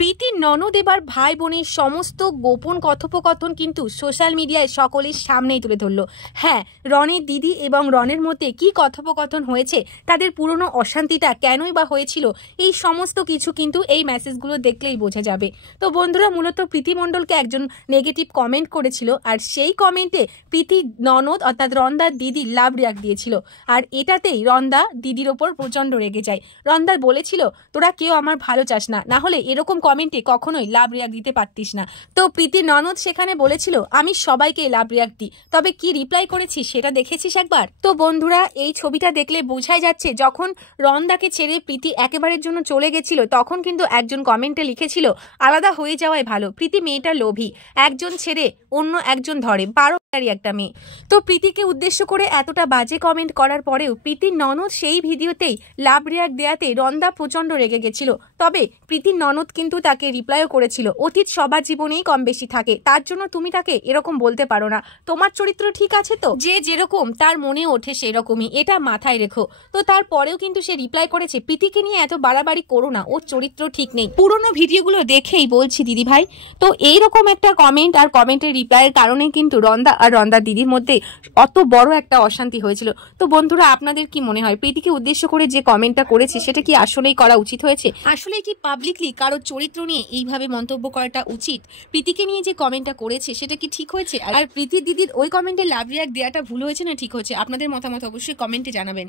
প্রীতির ননদ এবার ভাই বোনের সমস্ত গোপন কথোপকথন কিন্তু সোশ্যাল মিডিয়ায় সকলের সামনেই তুলে ধরল। হ্যাঁ, রনের দিদি এবং রনের মধ্যে কি কথোপকথন হয়েছে, তাদের পুরনো অশান্তিটা কেনই বা হয়েছিল, এই সমস্ত কিছু কিন্তু এই মেসেজগুলো দেখলেই বোঝা যাবে। তো বন্ধুরা, মূলত প্রীতি মণ্ডলকে একজন নেগেটিভ কমেন্ট করেছিল, আর সেই কমেন্টে প্রীতি ননদ অর্থাৎ রন্দার দিদি লাভ রিয়াক্ট দিয়েছিল। আর এটাতেই রন্দা দিদির ওপর প্রচণ্ড রেগে যায়। রন্দা বলেছিল, তোরা কেউ আমার ভালো চাস না, না হলে এরকম কমেন্টে কখনোই লাভ রিয়াক্ট দিতে পারতিস না। তো প্রীতির ননদ সেখানে বলেছিল, আমি সবাইকে লাভ রিয়াক্ট দিই, তবে কি রিপ্লাই করেছিস সেটা দেখেছিস একবার? তো বন্ধুরা, এই ছবিটা দেখলে বোঝাই যাচ্ছে, যখন রন্দাকে ছেড়ে প্রীতি একেবারের জন্য চলে গেছিল, তখন কিন্তু একজন কমেন্টে লিখেছিল, আলাদা হয়ে যাওয়াই ভালো, প্রীতি মেয়েটা লোভী, একজন ছেড়ে অন্য একজন ধরে, 12 একটা মেয়ে। তো প্রীতিকে উদ্দেশ্য করে এতটা বাজে কমেন্ট করার পরেও প্রীতির ননদ সেই ভিডিওতেই লাভ রিয়াক্ট দেয়াতে রন্দা প্রচন্ড রেগে গেছিল। তবে প্রীতির ননদ কিন্তু তাকে রিপ্লাইও করেছিল, অতীত সবার জীবনেই কম বেশি থাকে, তার জন্য তুমি তাকে এরকম বলতে পারো না, তোমার চরিত্র ঠিক আছে তো, যে যেরকম তার মনে ওঠে সেরকমই, এটা মাথায় রেখো। তো তারপরেও কিন্তু সে রিপ্লাই করেছে, প্রীতিকে নিয়ে এত বাড়াবাড়ি করো না, ওর চরিত্র ঠিক নেই, পুরনো ভিডিওগুলো দেখেই বলছি দিদি ভাই। তো এইরকম একটা কমেন্ট আর কমেন্টের রিপ্লাইয়ের কারণে কিন্তু রন্দা আর রন্দার দিদির মধ্যে অত বড় একটা অশান্তি হয়েছিল। তো বন্ধুরা, আপনাদের কি মনে হয়, প্রীতিকে উদ্দেশ্য করে যে কমেন্টটা করেছে সেটা কি আসলেই করা উচিত হয়েছে? আসলে কি পাবলিকলি কারোর চরিত্র নিয়ে এইভাবে মন্তব্য করাটা উচিত? প্রীতিকে নিয়ে যে কমেন্টটা করেছে সেটা কি ঠিক হয়েছে? আর প্রীতির দিদির ওই কমেন্টে লাভ রিয়াক্ট দেওয়াটা ভুল হয়েছে না ঠিক হয়েছে? আপনাদের মতামত অবশ্যই কমেন্টে জানাবেন।